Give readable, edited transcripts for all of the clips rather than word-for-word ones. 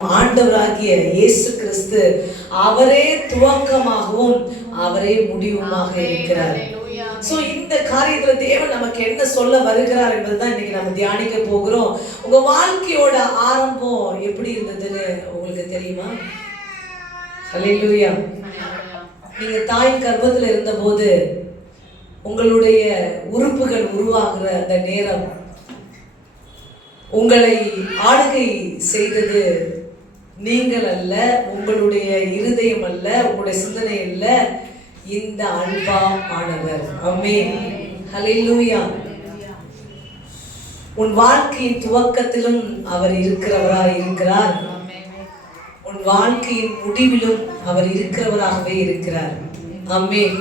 ஆண்டவராகிய இயேசு கிறிஸ்து அவரே துவக்கமாகவும் அவரே முடிவுமாக இருக்கிறார். சோ இந்த காரியத்துல தேவன் நமக்கு என்ன சொல்ல வருகிறார் என்பதுதான் இன்னைக்கு நம்ம தியானிக்க போகிறோம். உங்க வாழ்க்கையோட ஆரம்பம் எப்படி இருந்ததுன்னு உங்களுக்கு தெரியுமா? ஹல்லேலூயா. நீங்க தாய் கர்ப்பத்துல இருந்தபோது உங்களுடைய உறுப்புகள் உருவாகிற அந்த நேரம் உங்களை ஆளுகை செய்தது நீங்கள் அல்ல, உங்களுடைய இருதயம் அல்ல, உங்களுடைய சிந்தனை அல்ல, இந்த அன்பா ஆனவர். ஆமென். ஹல்லேலூயா. உன் வாழ்க்கையின் துவக்கத்திலும் அவர் இருக்கிறவராய் இருக்கிறார். உன் வாழ்க்கையின் முடிவிலும் அவர் இருக்கிறவராகவே இருக்கிறார். ஆமென்.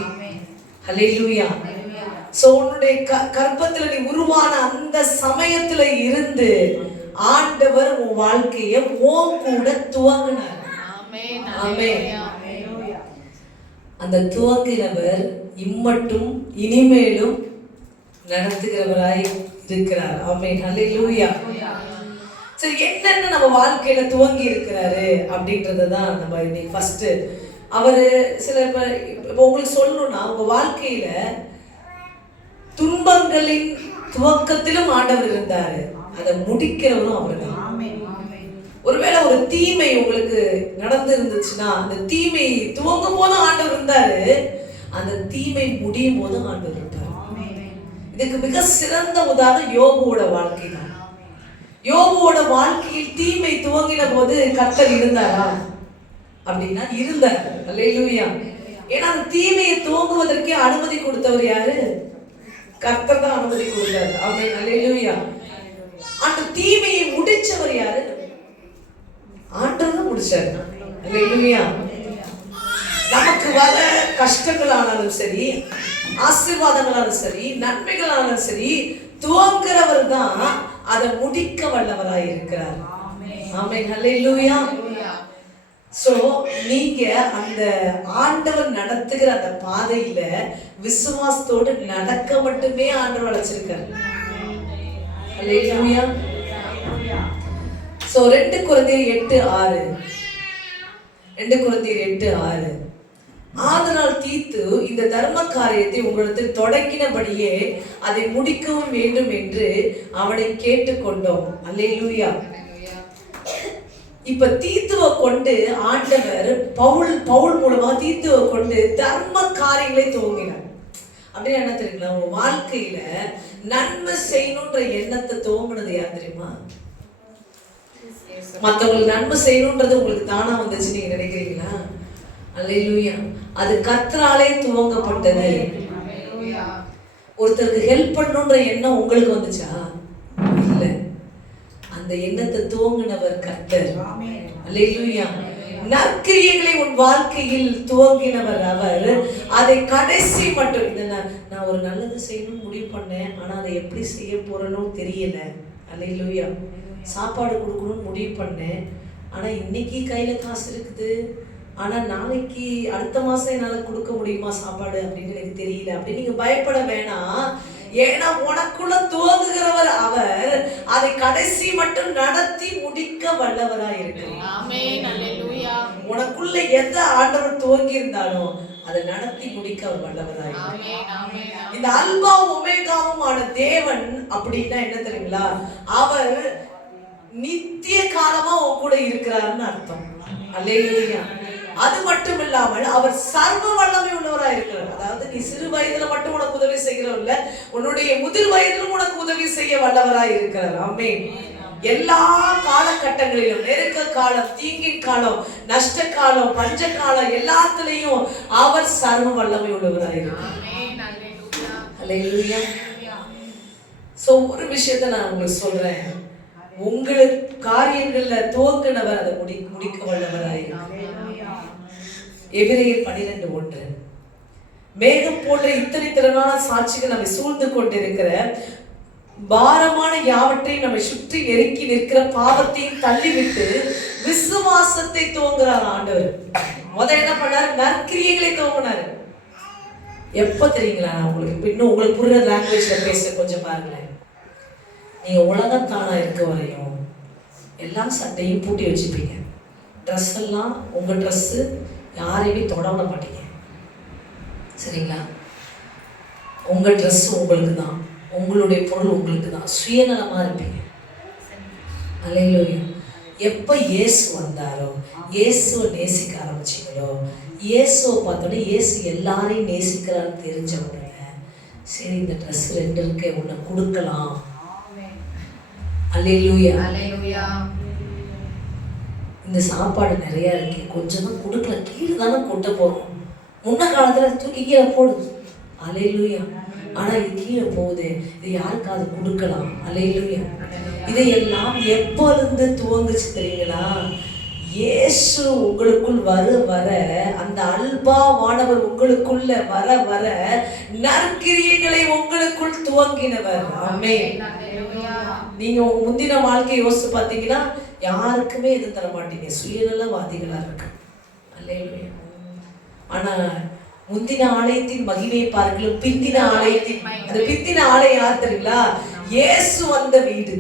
ஹல்லேலூயா. சோ உன்னுடைய கர்ப்பத்துல நீ உருவான அந்த சமயத்துல இருந்து ஆண்டவர் உன் வாழ்க்கையை உன் கூட துவங்கினார். ஆமென். அந்த துவங்கினவர் இம்மட்டும் இனிமேலும் நடத்துகிறவராய் இருக்கிறார். ஆமென். ஹல்லேலூயா. சரி, என்னென்ன நம்ம வாழ்க்கையில துவங்கி இருக்கிறாரு அப்படின்றதான் நம்ம இன்னைக்கு ஃபர்ஸ்ட் அவரு சில இப்போ உங்களுக்கு சொல்லணும்னா உங்க வாழ்க்கையில துன்பங்களின் துவக்கத்திலும் ஆண்டவர் இருந்தாரு, அதை முடிக்கிறவரும் அவர்தான். ஒருவேளை ஒரு தீமை உங்களுக்கு நடந்து இருந்துச்சுன்னா அந்த தீமை துவங்கும் போதும் ஆண்டவர் இருந்தாரு, அந்த தீமை முடியும் போதும் ஆண்டவர் இருந்தார். இதுக்கு மிக சிறந்த உதாரணம் யோபுவோட வாழ்க்கை தான். யோபுவோட வாழ்க்கையில் தீமை துவங்கின போது கர்த்தர் இருந்தாரா அப்படின்னா இருந்தார். அல்லேலூயா. ஏன்னா அந்த தீமையை துவங்குவதற்கே அனுமதி கொடுத்தவர் யாரு? கர்த்தர் தான் அனுமதி கொடுத்தார். ஆமென். அல்லேலூயா. அந்த தீமையை முடிச்சவர் யாரு? ஆண்டவர் தான் முடிச்சார். அல்லேலூயா. நமக்கு வர கஷ்டங்களானாலும் சரி, ஆசீர்வாதங்களாலும் சரி, நன்மைகளானாலும் சரி, துவங்குறவர் தான் அதை முடிக்க வல்லவராய் இருக்கிறார். ஆமென். அல்லேலூயா. சோ நீங்க அந்த ஆண்டவர் நடத்துகிற அந்த பாதையில விசுவாசத்தோடு நடக்க மட்டுமே ஆண்டவர் அழைச்சிருக்காரு. அல்லேலூயா. சோ 2 கொரிந்தியர் 8:6 2 கொரிந்தியர் 8:6 ஆதலால் தீத்து இந்த தர்ம காரியத்தை உங்களிடத்தில் தொடங்கினபடியே அதை முடிக்கவும் வேண்டும் என்று அவனை கேட்டுக்கொண்டோம். அல்லேலூயா. இப்ப தீத்துவை கொண்டு ஆண்டவர் பவுல் மூலமா தீத்துவை கொண்டு தர்ம காரியங்களை துவங்கினார். அப்படின்னு என்ன தெரியுங்களா? உங்க வாழ்க்கையில நன்மை செய்யணும்ன்ற எண்ணத்தை துவங்கினது யார் தெரியுமா? மற்றவங்களுக்கு நன்மை செய்யணும்ன்றது உங்களுக்கு தானா வந்துச்சு நீங்க நினைக்கிறீங்களா? அல்லேலூயா. அது கர்த்தராலே துவங்கப்பட்டது. ஒருத்தருக்கு ஹெல்ப் பண்ணணும்ன்ற எண்ணம் உங்களுக்கு வந்துச்சா? இல்ல, அந்த எண்ணத்தை துவங்கினவர் கர்த்தர். அல்லேலூயா. நற்கிரியைகளை உன் வாழ்க்கையில் துவங்கினவர் அவர். அதை கடைசி மட்டும் நான் ஒரு நல்லது செய்யணும்னு முடிவு பண்ணேன், ஆனா அதை எப்படி செய்ய போறேனோ தெரியல. அல்லேலூயா. சாப்பாடு கொடுக்கணும்னு முடிவு பண்ணேன், ஆனா இன்னைக்கு கையில காசு இருக்குது, ஆனா நாளைக்கு அடுத்த மாசம் என்னால கொடுக்க முடியுமா சாப்பாடு அப்படின்னு எனக்கு தெரியல அப்படின்னு நீங்க பயப்பட வேணாம். ஏன்னா உனக்குள்ள துவங்குகிறவர் அவர், அதை கடைசி மட்டும் நடத்தி முடிக்க வல்லவராய் இருக்கிறார். ஆமென். அல்லேலூயா. உனக்குள்ள எதை ஆண்டவர் துவங்கி இருந்தாலும் அதை நடத்தி முடிக்க அவர் வல்லவராய். ஆமென். ஆமென். இந்த அல்பாவும் ஒமேகாவும் ஆன தேவன் அப்படின்னா என்ன தெரியுங்களா? அவர் நித்திய காலமா உன் கூட இருக்கிறாருன்னு அர்த்தம். அல்லேலூயா. அது மட்டும் இல்லாமல் அவர் சர்வ வல்லமை உள்ளவராக இருக்கிறார். அதாவது நீ சிறு வயதுல மட்டும் உனக்கு உதவி செய்கிறவர் இல்ல, உன்னுடைய முதிர் வயதிலும் உனக்கு உதவி செய்ய வல்லவராய் இருக்கிறார். ஆமென். எல்லா காலகட்டங்களிலும், நெருக்க காலம், தீங்கின் காலம், நஷ்ட காலம், பஞ்ச காலம், எல்லாத்துலயும் அவர் சர்வ வல்லமை உள்ளவராய் இருக்கிறார். அல்லேலூயா. சோ ஒரு விஷயத்தை நான் உங்களுக்கு சொல்றேன், உங்களுக்கு காரியங்கள்ல துவங்கினவர் அதை முடிக்க வல்லவராய் இருக்கிறார். எபிரேயர் 12:1 மேகம் போன்ற இத்தனை திறனான சாட்சிகள் நம்மை சூழ்ந்து கொண்டிருக்கிற பாரமான யாவற்றையும் நம்மை சுற்றி நெருக்கி நிற்கிற பாவத்தையும் தள்ளிவிட்டு விசுவாசத்தை துவங்குறார் ஆண்டவர். முதல்ல என்ன பண்ணாரு? நற்கிரியைகளை துவங்கினாரு. எப்ப தெரியுங்களா? உங்களுக்கு இன்னும் உங்களுக்கு புரியுற லாங்குவேஜ்ல பேச கொஞ்சம் பாருங்களேன். நீங்க உலகத்தானா இருக்க வரையும் எல்லா சட்டையும் பூட்டி வச்சுப்பீங்க. ட்ரெஸ் எல்லாம் உங்கள் ட்ரெஸ்ஸு யாரையுமே தொட விட மாட்டீங்க. சரிங்களா? உங்கள் ட்ரெஸ்ஸு உங்களுக்கு தான், உங்களுடைய பொருள் உங்களுக்கு தான், சுயநலமாக இருப்பீங்க. அல்லேலூயா. எப்போ இயேசு வந்தாரோ, இயேசுவை நேசிக்க ஆரம்பிச்சிங்களோ, இயேசுவை பார்த்தோன்னே இயேசு எல்லாரையும் நேசிக்கிறான்னு தெரிஞ்ச உடனே சரி இந்த ட்ரெஸ் 2 இருக்கு உன்னை கொடுக்கலாம். அல்லேலூயா. இந்த சாப்பாடு நிறையா இருக்கு, கொஞ்சம் தான் கொடுக்கலாம், கீழே தானே கொட்ட போகிறோம். முன்ன காலத்தில் தூக்கி கீழே போடுது. அல்லேலூயா. ஆனால் இது கீழே போகுது, இது யாருக்காவது கொடுக்கலாம். அல்லேலூயா. இதையெல்லாம் எப்பொழுது துவங்குச்சு தெரியுங்களா? இயேசு உங்களுக்குள் வர வர, அந்த அல்பா வானவர் உங்களுக்குள்ள வர வர நற்கிரியைகளை உங்களுக்குள் துவங்கினவர். ஆமென். நீங்க முந்தின வாழ்க்கையை யோசிச்சு பார்த்தீங்கன்னா யாருக்குமே எதுவும் தர மாட்டீங்க, சுயநலவாதிகளா இருக்கு. அல்லேலூயா. ஆனா முந்தின ஆலயத்தின் மகிமையை பாருங்களும், பிந்தின ஆலயத்தின், அந்த பிந்தின ஆலயம் யார் தெரியுங்களா? இயேசு வந்த வீடு,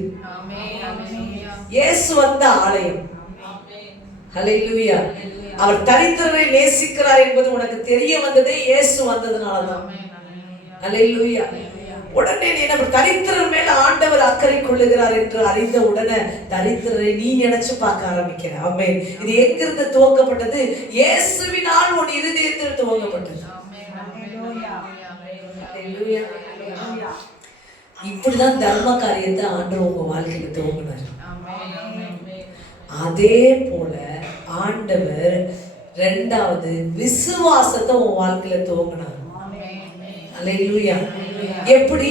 இயேசு வந்த ஆலயம். ஹல்லேலூயா. அவர் தரித்திரரை நேசிக்கிறார் என்பது உனக்கு தெரிய வந்ததே இயேசு வந்ததுனாலதான். ஹல்லேலூயா. உடனே நீ நம்ம தரித்திரர் மேல ஆண்டவர் அக்கறை கொள்ளுகிறார் என்று அறிந்த உடனே தரித்திரரை நீ நினைச்சு பார்க்க ஆரம்பிக்கிற. ஆமென். இது எங்கிருந்து துவங்கப்பட்டது? இயேசுவினால் உன் இருதயத்தில் துவங்கப்பட்டது. இப்படிதான் தர்ம காரியத்தை ஆண்டவர் உங்க வாழ்க்கையில துவங்கினார். அதே போல ஆண்டவர் 2வது விசுவாசத்தை உன் வாழ்க்கையில துவங்கினார். அல்லேலூயா. எப்படி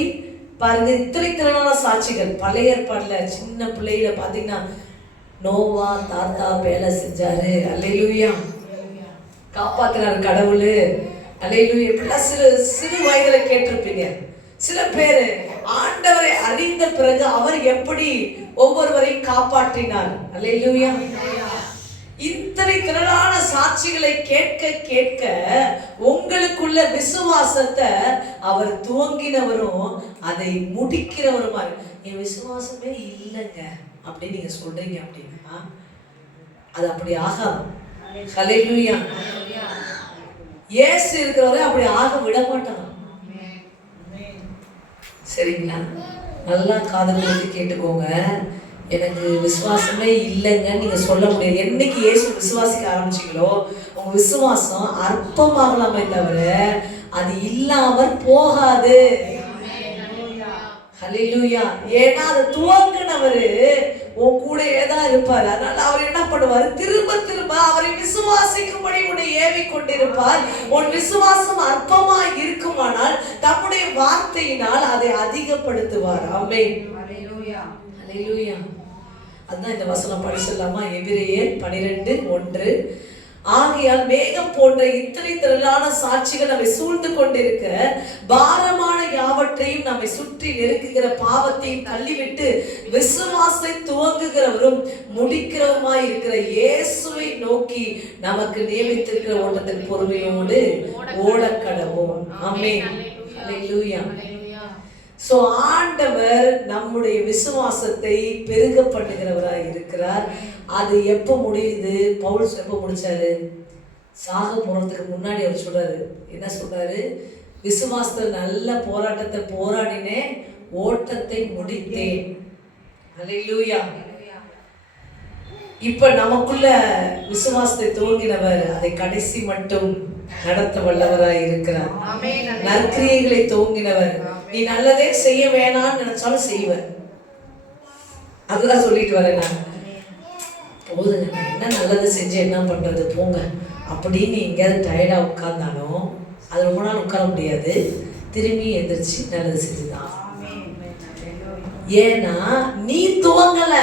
பாருங்க, இத்தனை திரளான சாட்சிகள் பழைய ஏற்பாடுல. சின்ன பிள்ளையில பாத்தீங்கன்னா நோவா தாத்தா வேலை செஞ்சாரு. அல்லேலூயா. காப்பாத்தினார் கடவுள். அல்லேலூயா. இப்படிலாம் சிறு வயதுல கேட்டிருப்பீங்க. சில பேரு ஆண்டவரை அறிந்த பிறகு அவர் எப்படி ஒவ்வொருவரையும் காப்பாற்றினார். அல்லேலூயா. இத்தனை திரளான சாட்சிகளை கேட்க கேட்க உங்களுக்குள்ள விசுவாசத்தை அவர் துவங்கினவரும் அதை முடிக்கிறவருமா. என் விசுவாசமே இல்லைங்க அப்படின்னு நீங்க சொல்றீங்க அப்படின்னா அது அப்படி ஆகாது. ஹல்லேலூயா. இயேசு இருக்கிறவரை அப்படி ஆக விட மாட்டாங்க. சரிங்களா? நல்லா காது கொடுத்து கேட்டுக்கோங்க. எனக்கு விசுவாசமே இல்லைங்க நீங்க சொல்ல முடியாது. என்னைக்கு இயேசு விசுவாசிக்க ஆரம்பிச்சீங்களோ உங்க விசுவாசம் அற்பமாகலாமே தவிர அது இல்லாமல் போகாது. ஹல்லேலூயா. ஏன்னா அது துவங்கினவரு உன் கூடயே தான் இருப்பார். அதனால அவர் என்ன பண்ணுவார்? திரும்ப திரும்ப அவரை விசுவாசிக்கும்படி உன்னை ஏவி கொண்டிருப்பார். உன் விசுவாசம் அற்பமா இருக்குமானால் தம்முடைய வார்த்தையினால் அதை அதிகப்படுத்துவார். ஆமென். ஹல்லேலூயா. அதான் இந்த வசனம் படிச்சலாமா? எபிரேயர் 12:1. ஆகையால் மேகம் போன்ற இத்தனை திரளான சாட்சிகள் நம்மை சூழ்ந்து கொண்டிருக்க பாரமான யாவற்றையும் நம்மை சுற்றி நெருக்குகிற பாவத்தையும் தள்ளிவிட்டு விசுவாசத்தை துவங்குகிறவரும் முடிக்கிறவருமாய் இருக்கிற இயேசுவை நோக்கி நமக்கு நியமித்திருக்கிற ஓட்டத்தின் பொறுமையோடு ஓடக்கடவோம். ஆமென். ஹல்லேலூயா. சோ ஆண்டவர் நம்முடைய விசுவாசத்தை பெருக பண்ணுகிறவராய் இருக்கிறார். அது எப்போ முடியுது? பவுல் எப்போ முடிச்சாரு? சாக போறதுக்கு முன்னாடி அவர் சொல்றாரு. என்ன சொல்றாரு? விசுவாசத்தில் நல்ல போராட்டத்தை போராடினேன், ஓட்டத்தை முடித்தேன். ஹல்லேலூயா. இப்ப நமக்குள்ள விசுவாசத்தை துவங்கினவர் அதை கடைசி மட்டும் நடத்த வல்லவராய் இருக்கிறார். நற்கிரியைகளை துவங்கினவர். நீ நல்லதே செய்ய வேணாம்னு நினைச்சாலும் செய்வர். அதுதான் சொல்லிட்டு வரேன் நான். போதுங்க, நான் என்ன நல்லது செஞ்சு என்ன பண்றது போங்க அப்படின்னு எங்கேயாவது டயர்டா உட்கார்ந்தாலும் அது ரொம்ப நாள் உட்கார முடியாது. திரும்பி எந்திரிச்சு நல்லது செஞ்சுதான். ஏன்னா நீ துவங்கல,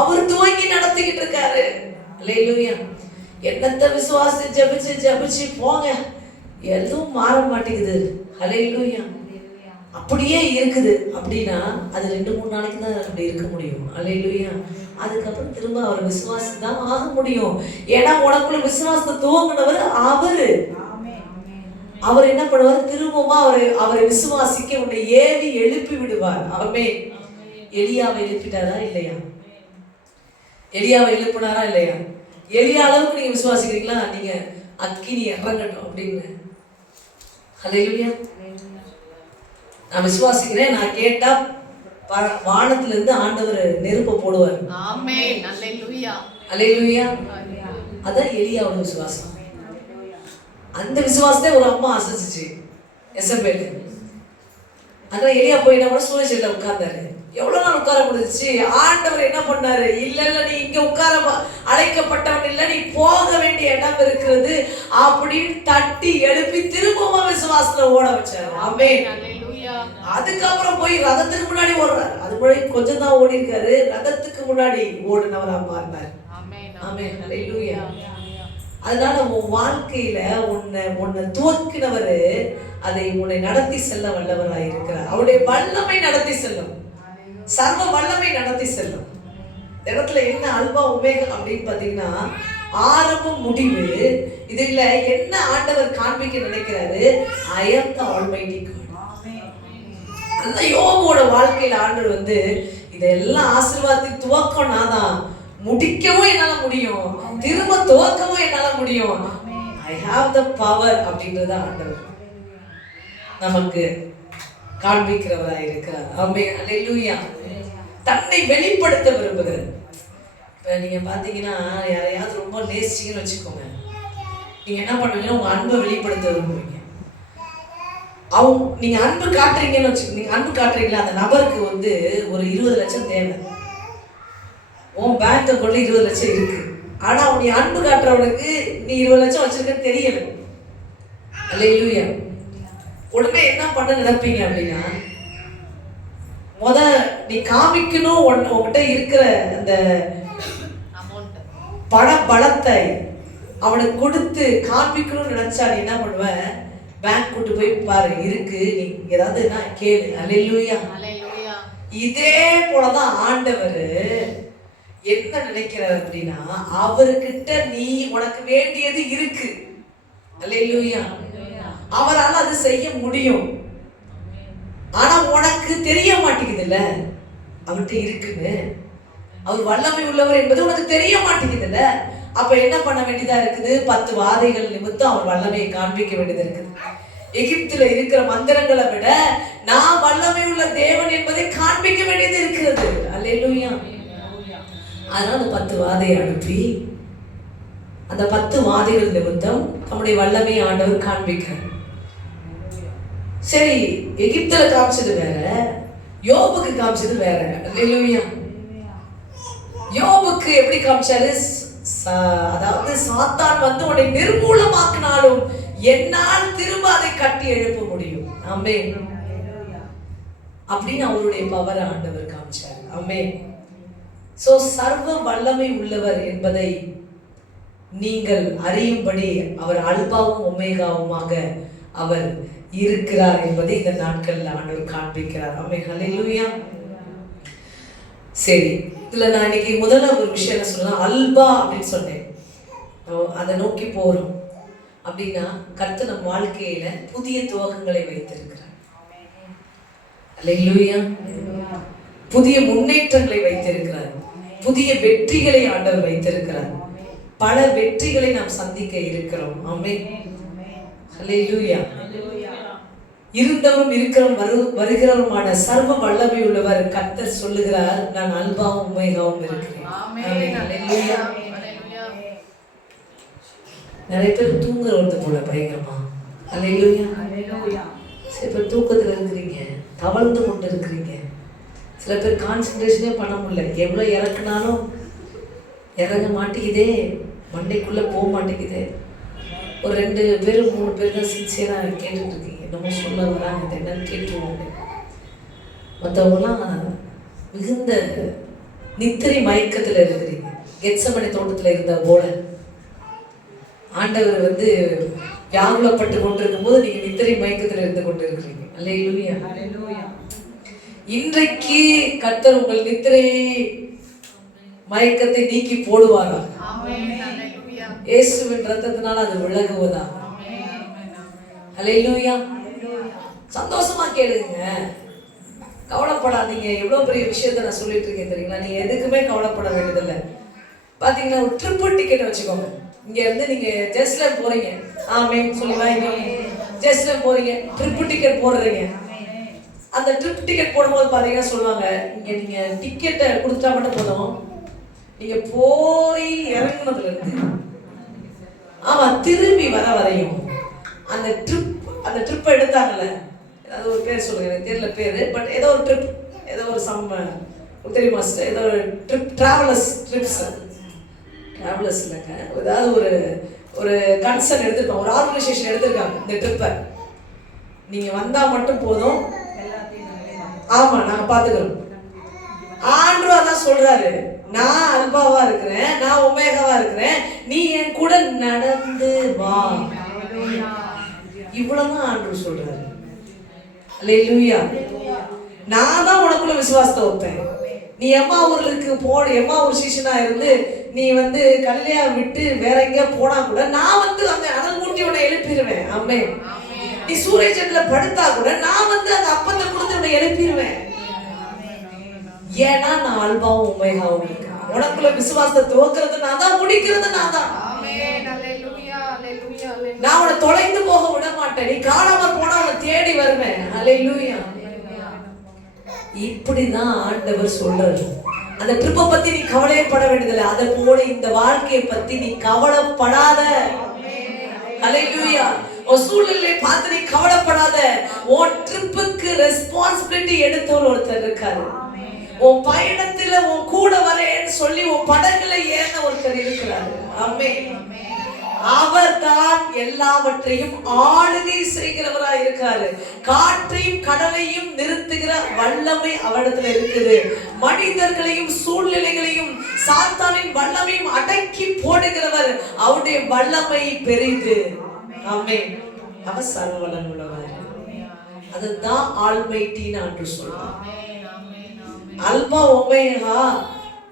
அவர் துவங்கி நடத்திக்கிட்டு இருக்காரு. அல்லேலூயா. என்னத்த விசுவாசி ஜபிச்சு ஜபிச்சு போங்க, எதுவும் மாற மாட்டேங்குது. அல்லேலூயா. அப்படியே இருக்குது அப்படின்னா அது 2-3 நாளைக்கு தான் அப்படி இருக்க முடியும். அல்லேலூயா. அதுக்கப்புறம் திரும்ப அவர் விசுவாசி தான் ஆக முடியும். ஏன்னா உனக்குள்ள விசுவாசத்தை துவங்கினவர் அவரு. அவர் என்ன பண்ணுவார்? திரும்பமா அவரை விசுவாசிக்க உன்னை ஏவி எழுப்பி விடுவார். அவமே எலியாவை எழுப்பிட்டாரா இல்லையா? எலியாவை எழுப்பினாரா இல்லையா? எளிய அளவுக்கு நீங்க விசுவாசிக்கிறீங்களா? நீங்க அக்கினி இறங்கட்டும் அப்படின்னு. ஹல்லேலூயா. நான் விசுவாசிக்கிறேன். நான் கேட்டா வானத்துல இருந்து ஆண்டவர் நெருப்பை போடுவார். ஆமென். ஹல்லேலூயா. ஹல்லேலூயா. அதான் எலியாவோட விசுவாசம். அந்த விசுவாசத்தை ஒரு அம்மா அசைச்சிச்சு எசபேல். அதான் எலியா போய் என்ன பண்ண சூரியசையில உட்கார்ந்தாரு. எவ்வளவு நாள் உட்கார முடிஞ்சிச்சு? ஆண்டவர் என்ன பண்ணாரு? இல்ல நீ இங்க உட்கார அழைக்கப்பட்டவன் இல்ல, நீ போக வேண்டிய இடம் இருக்கிறது அப்படின்னு தட்டி எழுப்பி திரும்பவும் விசுவாசத்துல ஓட வச்சாரு. ஆமென். அதுக்கப்புறம் போய் ரதத்துக்கு முன்னாடி ஓடுறாரு. அது முன்னாடி கொஞ்சம் தான் ஓடி இருக்காரு. ரதத்துக்கு முன்னாடி ஓடுனவரா மாறினார். ஆமென். ஹல்லேலூயா. அதனால உன் வாழ்க்கையில உன்னை துவக்கினவர் அதை உன்னை நடத்தி செல்ல வல்லவராய் இருக்கிறார். அவருடைய வல்லமை நடத்தி செல்லும். சர்வ வல்லமை நடத்தி செல்லும். இடத்துல என்ன அல்பா உமேகா அப்படின்னு பாத்தீங்கன்னா ஆரம்பம் முடிவு. இதுல என்ன ஆண்டவர் காண்பிக்க நினைக்கிறாரு? I am the Almighty God. அந்த யோபோட வாழ்க்கையில ஆண்டவர் இதெல்லாம் ஆசீர்வாதத்தை துவக்கம் நான் தான், முடிக்கவும் என்னால முடியும், திரும்ப துவக்கவும் என்னால முடியும். I have the power அப்படின்றத ஆண்டவர் நமக்கு காண்பிக்கிறவராய் இருக்கிறார். ஆமென். ஹல்லேலூயா. தன்னை வெளிப்படுத்த விரும்புகிறார். இப்ப நீங்க பாத்தீங்கன்னா யாரையாவது ரொம்ப நேசிச்சீங்கன்னு வச்சுக்கோங்க, நீங்க என்ன பண்ணுவீங்கன்னா உங்க அன்பை வெளிப்படுத்த விரும்புவீங்க. நீங்க அன்பு காட்டுறீங்கன்னு வச்சுக்கோங்க. நீங்க அன்பு காட்டுறீங்களா, அந்த நபருக்கு ஒரு 20 லட்சம் தேவை. உன் பேங்க் அக்கௌண்ட்ல 20 லட்சம் இருக்கு. ஆனா நீ அன்பு காட்டுறவனுக்கு நீ 20 லட்சம் வச்சிருக்கன்னு தெரியல. ஹல்லேலூயா. உடனே என்ன பண்ண நினைப்பீங்க அப்படின்னா, நீ காமிக்கணும் உன்கிட்ட இருக்கிற அந்த பண பலத்தை அவனுக்கு கொடுத்து காண்பிக்கணும்னு நினைச்சா நீ என்ன பண்ணுவ? பேங்க் கூட்டு போய் பாரு, இருக்கு, நீ ஏதாவது கேளு. ஹல்லேலூயா. இதே போலதான் ஆண்டவர் என்ன நினைக்கிறார் அப்படின்னா, அவர்கிட்ட நீ உனக்கு வேண்டியது இருக்கு. ஹல்லேலூயா. அவரால் அது செய்ய முடியும். ஆனா உனக்கு தெரிய மாட்டேங்குதுல்ல அவர்கிட்ட இருக்குன்னு. அவர் வல்லமை உள்ளவர் என்பது உனக்கு தெரிய மாட்டேங்குதுல்ல. அப்ப என்ன பண்ண வேண்டியதா இருக்குது? 10 வாதைகள் நிமித்தம் அவர் வல்லமையை காண்பிக்க வேண்டியது இருக்குது. எகிப்துல இருக்கிற மந்திரங்களை விட நான் வல்லமை உள்ள தேவன் என்பதை காண்பிக்க வேண்டியது இருக்கிறது. அல்லேலூயா. அதனால அந்த 10 வாதையை அனுப்பி அந்த 10 வாதைகள் நிமித்தம் நம்முடைய வல்லமையை ஆண்டவர் காண்பிக்கிறார். சரி, எகிப்துல காமிச்சது வேற, யோபுக்கு காமிச்சது வேற. அல்லேலூயா. யோபுக்கு எப்படி காமிச்சாரு? அதாவது சாத்தான் உன்னை நிர்மூலமாக்கினாலும் என்னால் திரும்ப அதை கட்டி எழுப்ப முடியும். ஆமென். அப்படின்னு அவருடைய பவரை ஆண்டவர் காமிச்சார். ஆமென். சோ சர்வ வல்லமை உள்ளவர் என்பதை நீங்கள் அறியும்படி அவர் அல்பாவும் ஒமேகாவுமாக அவர் இருக்கிறார் என்பதை இந்த நாட்கள்ல ஆண்டவர் காண்பிக்கிறார். ஆமென். ஹல்லேலூயா. சரி, இதுல நான் இன்னைக்கு முதல்ல ஒரு விஷயம் என்ன சொன்னா, அல்பா அப்படின்னு சொன்னேன். அதை நோக்கி போறோம் அப்படின்னா கர்த்தர் நம் வாழ்க்கையில புதிய துவக்கங்களை வைத்திருக்கிறார். அல்லேலூயா. புதிய முன்னேற்றங்களை வைத்திருக்கிறார். புதிய வெற்றிகளை ஆண்டவர் வைத்திருக்கிறார். பல வெற்றிகளை நாம் சந்திக்க இருக்கிறோம். ஆமென். அல்லேலூயா. இருந்தவரும் இருக்கிறவரும் வருகிறவருமான சர்வ வல்லமை உள்ளவர் கர்த்தர் சொல்லுகிறார், நான் அல்பாவும் உமேகாவும் இருக்கிறேன். நிறைய பேர் தூங்குறது போல பயங்கரமா. அல்லேலூயா. சில பேர் தூக்கத்துல இருக்கிறீங்க, தவழ்ந்து கொண்டு இருக்கிறீங்க. சில பேர் கான்சென்ட்ரேஷனே பண்ண முடியல. எவ்வளவு இறக்குனாலும் இறங்க மாட்டேங்குதே, மண்டைக்குள்ள போக மாட்டேங்குதே. ஒரு 2 பேர் 3 பேர் தான் சின்சியரா கேட்டுட்டு இருக்கீங்க, என்னமோ சொல்ல வராங்க, அது என்னன்னு கேட்டுருவோம். மற்றவங்களாம் மிகுந்த நித்திரை மயக்கத்துல இருக்கிறீங்க. கெத்சமனே தோட்டத்துல இருந்த போல ஆண்டவர் வியாகுலப்பட்டு கொண்டிருக்கும் போது நீங்க நித்திரை மயக்கத்துல இருந்து கொண்டு இருக்கிறீங்க. அல்லேலூயா. இன்றைக்கு கர்த்தர் உங்கள் நித்திரை மயக்கத்தை நீக்கி போடுவாரா? இயேசுவின் ரத்தத்தினால் அது விலகுவதா? அல்லேலூயா. சந்தோஷமா கேளுங்க, கவலைப்படாதீங்க. எவ்வளவு பெரிய விஷயத்த நான் சொல்லிட்டு இருக்கேன் தெரியுங்களா? நீங்க எதுக்குமே கவலைப்பட வேண்டியதில்லை. பாத்தீங்கன்னா ஒரு ட்ரிப்பு டிக்கெட் வச்சுக்கோங்க. இங்க இருந்து நீங்க ஜெருசலேம் போறீங்க, ஆமென் சொல்லுவாங்க. ஜெருசலேம் போறீங்க, ட்ரிப்பு டிக்கெட் போடுறீங்க. அந்த ட்ரிப் டிக்கெட் போடும்போது பாத்தீங்கன்னா சொல்லுவாங்க, இங்க நீங்க டிக்கெட்டை கொடுத்தா மட்டும் போதும், நீங்க போய் இறங்குனதுல இருந்து ஆமா திரும்பி வர வரையும் அந்த ட்ரிப் எடுத்தாங்கல்ல, அது ஒரு பேர் சொல்லுங்க, எனக்கு தெரியல பேரு, பட் ஏதோ ஒரு ட்ரிப், ஏதோ ஒரு தெரியுமா, ஏதோ ஒரு ட்ரிப், ட்ரிப்ஸ் இல்லைங்க, ஏதாவது ஒரு கன்சர்ன் எடுத்துருப்பாங்க, ஒரு ஆர்கனைசேஷன் எடுத்திருக்காங்க இந்த ட்ரிப்பை. நீங்க வந்தா மட்டும் போதும், ஆமா நாங்க பாத்துக்கிறோம். ஆண்டவர் அதான் சொல்றாரு, நான் அல்பாவா இருக்கிறேன், நான் ஒமேகாவா இருக்கிறேன், நீ என் கூட நடந்து வா. இவ்வளவுதான் ஆண்டவர் சொல்றாரு. அல்லேலூயா. நான் தான் உனக்குள்ள விசுவாசத்தை வைப்பேன். நீ எம்மாவூர் சீசனா இருந்து நீ கலிலேயா விட்டு வேற எங்கேயா போனா கூட நான் அந்த அனல் மூட்டி உன்னை எழுப்பிடுவேன். ஆமென். நீ சூரியச்சட்டில படுத்தா கூட நான் அந்த அப்பத்தை கொடுத்து உன்னை எழுப்பிடுவேன். ஏன்னா நான் அல்பாவும் உமையாவும் இருக்கேன். உனக்குள்ள விசுவாசத்தை துவக்கிறது நான் தான், முடிக்கிறது நான் தான். நான் உன்னை தொலைந்து போக விட மாட்டேன். நீ காணாம போனா உன்னை தேடி வருவேன். அல்லேலூயா. இப்படிதான் ஆண்டவர் சொல்றாரு. அந்த ட்ரிப்பை பத்தி நீ கவலையே பட வேண்டியதில்லை. அதை போல இந்த வாழ்க்கையை பத்தி நீ கவலைப்படாத. அல்லேலூயா. உன் சூழ்நிலையை பார்த்து நீ கவலைப்படாத. உன் ட்ரிப்புக்கு ரெஸ்பான்சிபிலிட்டி எடுத்தவர் ஒருத்தர் இருக்காரு. உன் பயணத்துல உன் கூட வரேன்னு சொல்லி உன் படங்களை ஏற ஒருத்தர் இருக்கிறாரு. ஆமென். அவர் தான் எல்லாவற்றையும் ஆளுகை செய்கிறவரா இருக்காரு. காற்றையும் கடலையும் நிறுத்துகிற வல்லமை அவரிடத்துல இருக்குது. மனிதர்களையும் சூழ்நிலைகளையும் சாத்தானின் வல்லமையும் அடக்கி போடுகிறவர். அவருடைய வல்லமை பெரிது. ஆமென். அவர் சர்வ வல்லமை உள்ளவர். அதுதான் ஆல்மைட்டின்னு ஆண்டவர் சொல்றார். Alpha omega.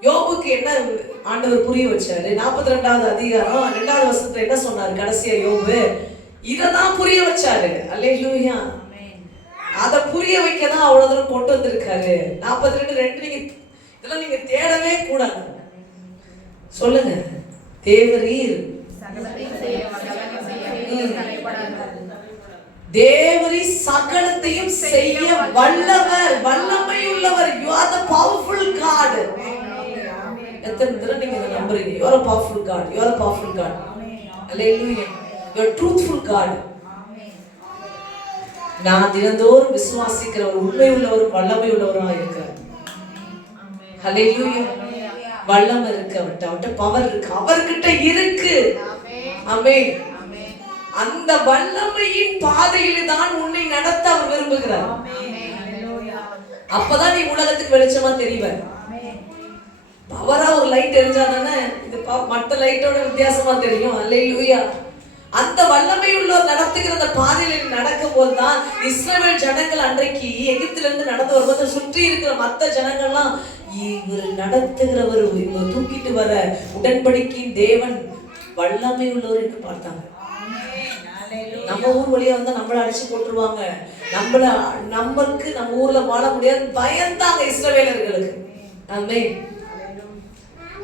யோபுக்கு என்ன ஆண்டவர் புரிய வச்சாரு? 42வது அதிகாரம் 2வது வசனத்துல என்ன சொன்னாரு? கடைசியா யோபு இததான் புரிய வச்சாரு. அல்லேலூயா. அத புரிய வைக்கதான் அவ்வளவு தூரம் கொண்டு வந்திருக்காரு. 42:2 நீங்க இதெல்லாம் நீங்க தேடவே கூடாது. சொல்லுங்க, தேவரீர் தேவரி சகலத்தையும் செய்ய வல்லவர், வல்லமை உள்ளவர். You are the powerful God. எத்தனை தடவை நீங்க இதை நம்புறீங்க? You are a powerful God. You are a powerful God. Hallelujah. You are a truthful God. நான் தினந்தோறும் விசுவாசிக்கிற ஒரு உண்மை உள்ளவரும் வல்லமை உள்ளவராக இருக்கிறார். Hallelujah. வல்லமை இருக்கு அவர்கிட்ட, பவர் இருக்கு, அவர்கிட்ட இருக்கு. ஆமென். அந்த வல்லமையின் பாதையில தான் உன்னை நடத்த அவர் விரும்புகிறார். அப்பதான் நீ உலகத்துக்கு வெளிச்சமா தெரிவ. பவரா ஒரு லைட் எரிஞ்சாதானே இது மற்ற லைட்டோட வித்தியாசமா தெரியும். அல்லேலூயா. அந்த வல்லமை உள்ளவர் நடத்துகிற அந்த பாதையில நடக்கும் போதுதான் இஸ்ரவேல் ஜனங்கள் அன்றைக்கு எகிப்தில இருந்து நடந்து வரும்போது சுற்றி இருக்கிற மற்ற ஜனங்கள்லாம் இவர் நடத்துகிறவர், இவர் தூக்கிட்டு வர உடன்படிக்கையின் தேவன் வல்லமை உள்ளவர் என்று பார்த்தாங்க. நம்ம ஊர் வழியா வந்தா நம்மள அடிச்சு போட்டுருவாங்க, நமக்கு நம்ம ஊர்ல வாழ முடியாது பயந்தாங்க இஸ்ரவேலர்களுக்கு. ஆமென்.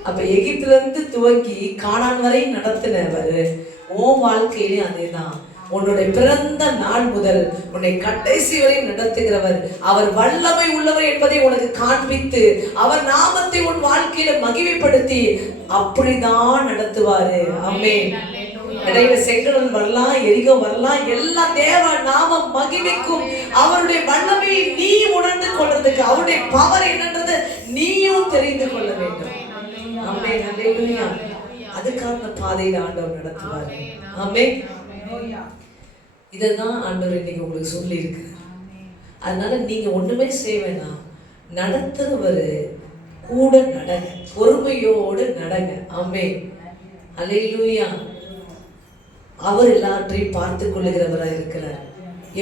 அப்ப எகிப்துல இருந்து துவங்கி கானான் வரை நடத்தினவர் உன் வாழ்க்கையிலும் அதேதான். உன்னுடைய பிறந்த நாள் முதல் உன்னை கடைசி வரை நடத்துகிறவர். அவர் வல்லமை உள்ளவர் என்பதை உனக்கு காண்பித்து அவர் நாமத்தை உன் வாழ்க்கையில மகிமைப்படுத்தி அப்படிதான் நடத்துவாரு. ஆமென். இடையில செங்கடல் வரலாம், எரிகோ வரலாம், எல்லா தேவ நாம மகிமைக்கும் அவருடைய வல்லமையை நீ உணர்ந்து கொள்றதுக்கு, அவருடைய பவர் என்னன்றது நீயும் தெரிந்து கொள்ள வேண்டும். ஆமென். அல்லேலூயா. அதுக்கான பாதையில ஆண்டவர் நடத்துவார். ஆமென். இதுதான் ஆண்டவர் இன்னைக்கு உங்களுக்கு சொல்லி இருக்கு. அதனால நீங்க ஒண்ணுமே செய்ய வேணாம், நடத்துறவரு கூட நடங்க, பொறுமையோடு நடங்க. ஆமென். அல்லேலூயா. அவர் எல்லாற்றையும் பார்த்து கொள்ளுகிறவரா இருக்கிறார்.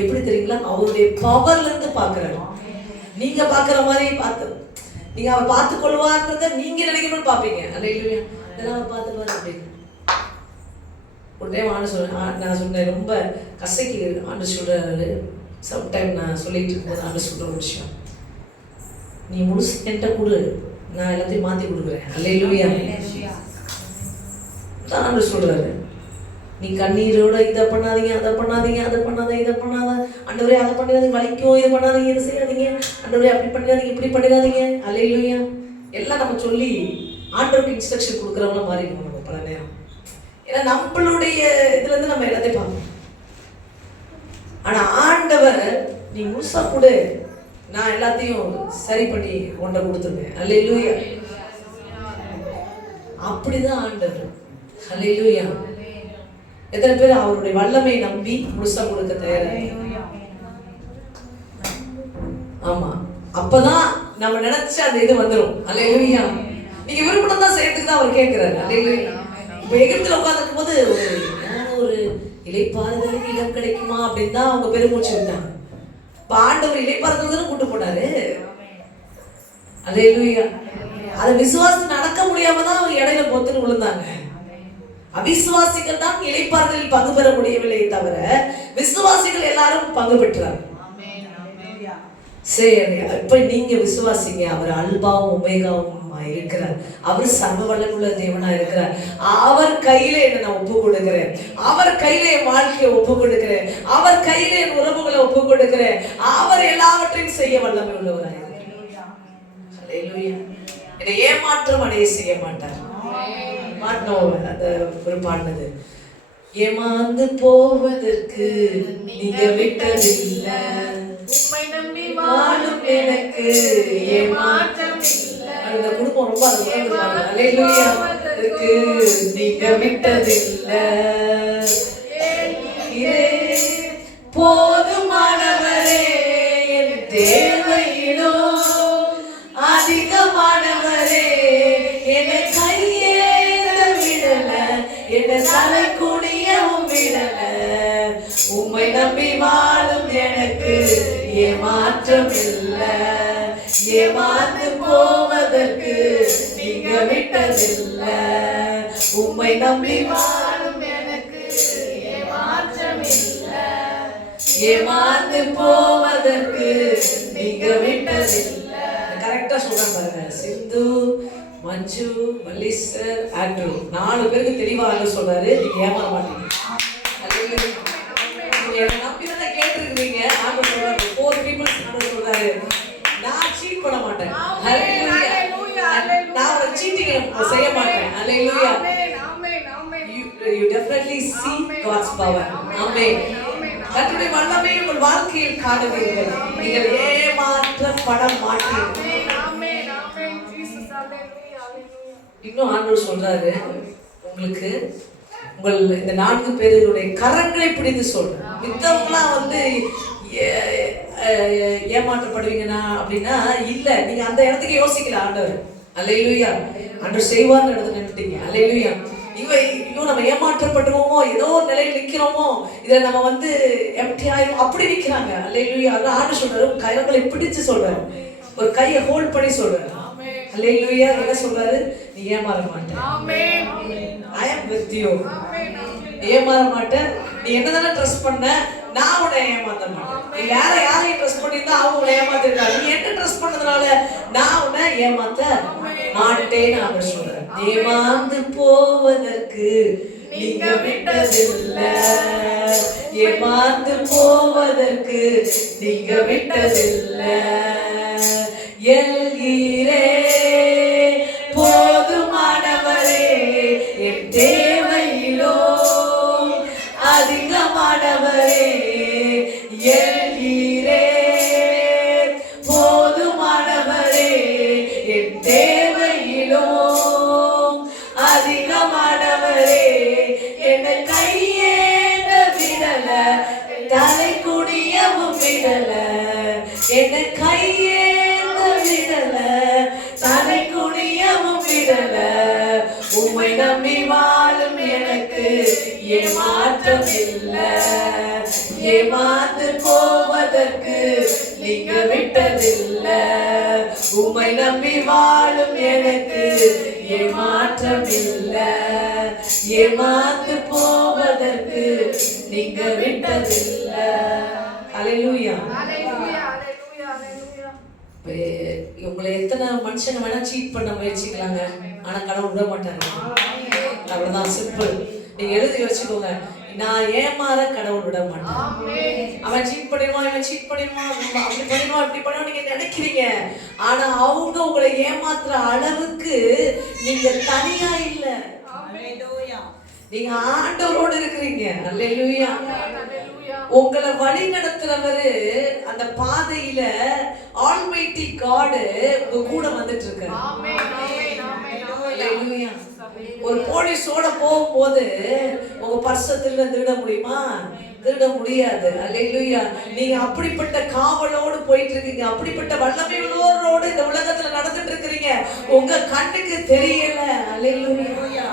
எப்படி தெரியுங்களா? அவருடைய பவர்ல இருந்து பாக்குறாரு. நீங்க பாக்குற மாதிரி நீங்க அவர் பார்த்து கொள்வார்ன்றத நீங்க நினைக்கணும்னு பாப்பீங்க. அல்லேலூயா. இதெல்லாம் அவர் பார்த்துப்பாரு அப்படின்னு உடனே நான் சொன்னேன். ரொம்ப கசைக்கு ஆண்டு சொல்றாரு. சம்டைம் நான் சொல்லிட்டு இருக்கும்போது ஆண்டு சொல்ற ஒரு விஷயம், நீ முழுசு என்கிட்ட கொடு, நான் எல்லாத்தையும் மாத்தி கொடுக்குறேன். அல்லேலூயா. தான் ஆண்டவர் சொல்றாரு. நீ கண்ணீரோட இதை பண்ணாதீங்க, அதை பண்ணாதீங்க, அதை பண்ணாத, இதை பண்ணாத, ஆண்டவரே அதை பண்ணிடாதீங்க, வலிக்கும், இதை பண்ணாதீங்க, இதை செய்யாதீங்க, ஆண்டவரே அப்படி பண்ணிடாதீங்க, இப்படி பண்ணிடாதீங்க, அல்லேலூயா எல்லாம் நம்ம சொல்லி ஆண்டவருக்கு இன்ஸ்ட்ரக்ஷன் கொடுக்குறவங்கள மாறிடுவோம் நம்ம பல நேரம். ஏன்னா நம்மளுடைய இதுல இருந்து நம்ம எல்லாத்தையும் பார்ப்போம். ஆனா ஆண்டவர் நீ முழுசா கூட நான் எல்லாத்தையும் சரி பண்ணி கொண்ட கொடுத்துருவேன், அல்லேலூயா. அப்படிதான் ஆண்டவர், அல்லேலூயா. எத்தனை பேர் அவருடைய வல்லமையை நம்பி முழுசா கொடுக்க தயாரா? ஆமா, அப்பதான் நம்ம நினைச்ச அந்த இது வந்துடும், அல்லேலூயா. நீங்க விருப்பம் தான் செய்யறதுக்கு தான் அவர் கேட்கிறாரு, அல்லேலூயா. இப்ப எகிப்துல உட்கார்ந்துருக்கும் போது ஒரு இலைப்பாறுதலுக்கு இடம் கிடைக்குமா அப்படின்னு தான் அவங்க பெருமூச்சு விட்டாங்க. இப்ப ஆண்டவர் இலைப்பாறுதல் கூட்டு போனாரு, அல்லேலூயா. அதை விசுவாசம் நடக்க முடியாம தான் அவங்க இடையில பொத்துன்னு விழுந்தாங்க. அவிசுவாசிகள் தான் இலைப்பாறுதலில் பங்கு பெற முடியவில்லை தவிர விசுவாசிகள் எல்லாரும் பங்கு பெற்றார். சரி, இப்ப நீங்க விசுவாசிங்க, அவர் அல்பாவும் ஒமேகாவும் இருக்கிறார், அவர் சர்வ வல்லமுள்ள தேவனா இருக்கிறார். அவர் கையில என்ன நான் ஒப்பு கொடுக்கிறேன், அவர் கையில என் வாழ்க்கையை ஒப்பு கொடுக்கிறேன், அவர் கையில என் உறவுகளை ஒப்பு கொடுக்கிறேன், அவர் எல்லாவற்றையும் செய்ய வல்லமை உள்ளவராக இருக்கிறார். என்னை ஏமாற்றம் அடைய செய்ய மாட்டார். அந்த ஒரு பாடினது, ஏமாந்து போவதற்கு நீங்க விட்டதில்லை, உம்மை நம்பி வாழும் எனக்கு ஏமாற்றம் இல்லை. அந்த குடும்பம் ரொம்ப அல்லேலூயா நீங்க விட்டதில்லை, போதுமானவரே என் தேவையிலோ அதிகமானவரே என்னை என்ன தலை குனியவும் விடல, உம்மை நம்பி வாழும் எனக்கு ஏமாற்றம் இல்லை, ஏமாந்து போவதற்கு நீங்க விட்டதில்லை, உம்மை நம்பி வாழும் எனக்கு ஏமாற்றம் இல்லை, ஏமாந்து போவதற்கு நீங்க விட்டதில்லை. கரெக்டா சொல்றேன் பாருங்க. சிந்து, மஞ்சு, மல்லிசர், ஆண்ட்ரூ 4 பேருக்கு தெளிவாக சொல்றாரு, நீங்க ஏமாற மாட்டீங்க. நீங்க நம்பி தான் கேட்டிருக்கீங்க. ஆண்டவர் சொல்றாரு 4 பீப்புள்ஸ் ஆண்டவர் சொல்றாரு, நான் சீட் பண்ண மாட்டேன், நான் ஒரு சீட்டிங் செய்ய மாட்டேன், அல்லேலூயா. You definitely see God's power. ஆமென். கர்த்தருடைய வல்லமை உங்கள் வாழ்க்கையில் காணுவீர்கள், நீங்கள் ஏமாற்றப்பட மாட்டீர்கள். இன்னும் ஆண்டவர் சொல்றாரு, உங்களுக்கு உங்கள் இந்த 4 பேருடைய கரங்களை பிடித்து சொல்றேன். மித்தவங்களாம் வந்து ஏமாற்றப்படுவீங்கன்னா அப்படின்னா இல்ல, நீங்க அந்த இடத்துக்கு யோசிக்கல ஆண்டவர், அல்லேலூயா. ஆண்டவர் செய்வார்னு இடத்துல நின்னுட்டீங்க, அல்லேலூயா. ஐயோ நம்ம ஏமாற்றப்படுவோமோ, ஏதோ ஒரு நிலையில் நிக்கிறோமோ, இதை நம்ம வந்து எம்டி ஆயிரும் அப்படி நிக்கிறாங்க, அல்லேலூயா. அதான் ஆண்டவர் சொல்றாரு, கரங்களை பிடிச்சு சொல்றாரு, ஒரு கையை ஹோல்ட் பண்ணி சொல்றாரு, அல்லேலூயா. என்ன சொல்றாரு, நீ ஏமாற மாட்ட, ஆமென். I am with you. ஏமாற மாட்ட. நீ என்னதானே ட்ரஸ்ட் பண்ண, நான் உன்னை ஏமாத்த மாட்டேன். நீ வேற யாரையும் ட்ரஸ்ட் பண்ணிருந்தா அவங்க உன்னை ஏமாத்திருக்காங்க, நீ என்ன ட்ரஸ்ட் பண்ணதுனால நான் உன்னை ஏமாத்த மாட்டேன்னு அவர் சொல்றேன். ஏமாந்து போவதற்கு நீங்க விட்டதில்லை, ஏமாந்து போவதற்கு நீங்க விட்டதில்லை, எல்கிறே போதுமானவரே என் தேவையிலோ அதிகமானவரே, எல்கிறே போதுமானவரே என் தேவையிலோ அதிகமானவரே, என்னை கையேந்த விடல, தலை குனியவும் விடல, என்னை கையேந்த விடல, தலை குனியவும் விடல, உம்மை நம்பி வாழும் எனக்கு ஏமாற்றம் இல்லை, ஏமாந்து போவதற்கு நீங்க விட்டதில்லை, உம்மை நம்பி வாழும் எனக்கு ஏமாற்றம் இல்லை, ஏமாந்து போவதற்கு நீங்க விட்டதில்லை. அல்லேலூயா. உங்களை எத்தனை மனுஷங்க வேணா சீட் பண்ண முயற்சிக்கலாங்க, ஆனா கடவுள் விட மாட்டாங்க. அவ்வளவுதான், சிம்பிள். நீங்க எழுதி வச்சுக்கோங்க, நான் ஏமாற கடவுள் விட மாட்டேன். அவன் சீட் பண்ணிடுவான், இவன் சீட் பண்ணிடுவான், அப்படி பண்ணிடுவான், இப்படி பண்ணுவான் நீங்க நினைக்கிறீங்க. ஆனா அவங்க உங்களை ஏமாத்துற அளவுக்கு நீங்க தனியா இல்ல, நீங்க ஆண்டவரோடு இருக்கிறீங்க. அல்லேலூயா. உங்களை வழி நடத்துறவரு அந்த பாதையில ஆல்மைட்டி காட் உங்க கூட வந்துட்டு இருக்காரு. அல்லேலூயா. ஒரு போலீஸோட போகும்போது உங்க பர்ஸை திருட முடியுமா? திருட முடியாது. அல்லேலூயா. நீங்க அப்படிப்பட்ட காவலோடு போயிட்டு இருக்கீங்க, அப்படிப்பட்ட வல்லமையோடு இந்த உலகத்துல நடந்துட்டு இருக்கிறீங்க. உங்க கண்ணுக்கு தெரியல. அல்லேலூயா.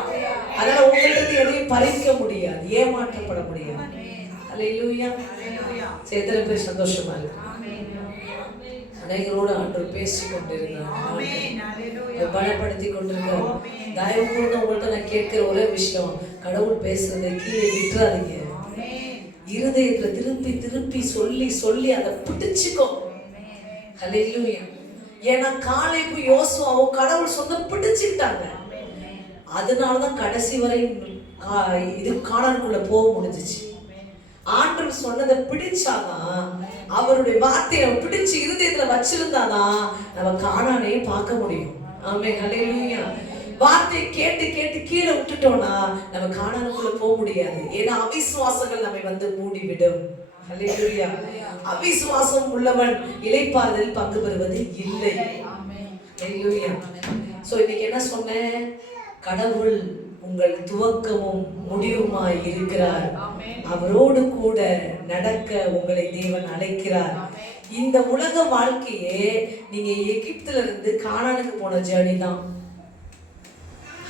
அதனால உங்கள்கிட்ட எதையும் பறிக்க முடியாது, ஏமாற்றப்பட முடியாது. அல்லேலூயா. எத்தனை பேர் சந்தோஷமா இருக்கு? அனைவரோடு ஆண்டவர் பேசிக் கொண்டிருந்தார், பலப்படுத்தி கொண்டிருக்கார். தயவு கூர்ந்து உங்கள்கிட்ட நான் கேட்கிற ஒரே விஷயம், கடவுள் பேசுறதை கீழே விட்டுறாதீங்க. இருதயத்துல திருப்பி திருப்பி சொல்லி சொல்லி அதை பிடிச்சுக்கோ. அல்லேலூயா. ஏன்னா காலேபு யோசுவாவும் கடவுள் சொன்ன பிடிச்சுக்கிட்டாங்க. அதனாலதான் கடைசி வரை இது கானானுக்குள்ள போக முடிஞ்சிச்சு. ஆண்டவர் சொன்னதை பிடிச்சாதான், அவருடைய வார்த்தையை பிடிச்சு இருதயத்துல வச்சிருந்தாதான் நம்ம கானானையே பார்க்க முடியும். ஆமென். ஹல்லேலூயா. வார்த்தையை கேட்டு கேட்டு கீழே விட்டுட்டோம்னா நம்ம கானானுக்குள்ள போக முடியாது. ஏன்னா அவிசுவாசங்கள் நம்மை வந்து மூடிவிடும். ஹல்லேலூயா. அவிசுவாசம் உள்ளவன் இளைப்பாறுதலில் பங்கு பெறுவது இல்லை. ஹல்லேலூயா. சோ இன்னைக்கு என்ன சொன்னேன்? கடவுள் உங்கள் துவக்கமும் முடிவுமாய் இருக்கிறார். அவரோடு கூட நடக்க உங்களை தேவன் அழைக்கிறார். இந்த உலக வாழ்க்கையே நீங்க எகிப்துல இருந்து கானானுக்கு போன ஜர்னி தான்.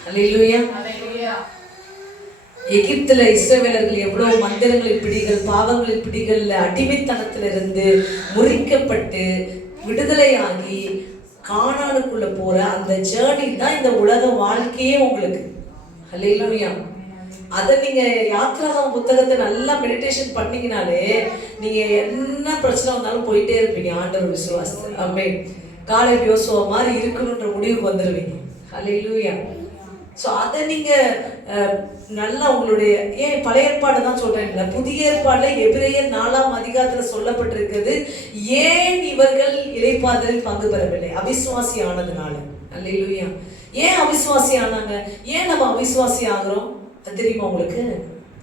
அல்லேலூயா. எகிப்துல இஸ்ரவேலர்கள் எவ்வளவு மந்திரங்களின் பிடிகள், பாவங்களின் பிடிகள்ல அடிமைத்தனத்திலிருந்து முறிக்கப்பட்டு விடுதலையாகி கானானுக்குள்ள போற அந்த ஜர்னி தான் இந்த உலக வாழ்க்கையே உங்களுக்கு. அல்லேலூயா. அதை நீங்க யாத்ராகம புத்தகத்தை நல்லா மெடிடேஷன் பண்ணீங்கனாலே நீங்க என்ன பிரச்சனை வந்தாலும் போயிட்டே இருப்பீங்க ஆண்டவர் விசுவாசத்தை. ஆமென். காலேபு யோசுவா மாதிரி இருக்கணும்ன்ற முடிவுக்கு வந்துருவீங்க. அல்லேலூயா. ஸோ அதை நீங்க நல்லா உங்களுடைய ஏன் பழைய ஏற்பாடு தான் சொல்றேன், புதிய ஏற்பாடுல எபிரேயர் 4ஆம் அதிகாரத்துல சொல்லப்பட்டிருக்கிறது, ஏன் இவர்கள் இளைப்பாறுதலில் பங்கு பெறவில்லை? அவிசுவாசி ஆனதுனால. அல்லேலூயா. ஏன் அவிசுவாசி ஆனாங்க? ஏன் நம்ம அவிசுவாசி ஆகிறோம் அது தெரியுமா உங்களுக்கு?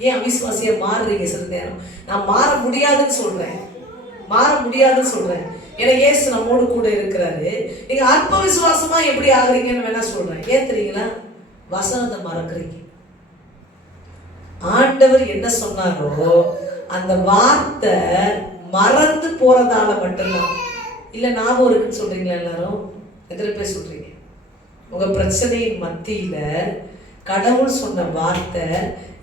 ஏன் அவிசுவாசியா மாறுறீங்க? சில நேரம் நான் மாற முடியாதுன்னு சொல்றேன், மாற முடியாதுன்னு சொல்றேன். ஏன்னா இயேசு நம்மோடு கூட இருக்கிறாரு. நீங்க அற்ப விசுவாசமா எப்படி ஆகுறீங்கன்னு வேணா சொல்றேன். ஏன் தெரியுங்களா? வசனத்தை மறக்கிறீங்க. ஆண்டவர் என்ன சொன்னாரோ அந்த வார்த்தை மறந்து போறதால மட்டும்தான். இல்ல ஞாபகம் இருக்குன்னு சொல்றீங்களா? எல்லாரும் எத்தனை பேர் சொல்றீங்க? உங்க பிரச்சனையின் மத்தியில கடவுள் சொன்ன வார்த்தை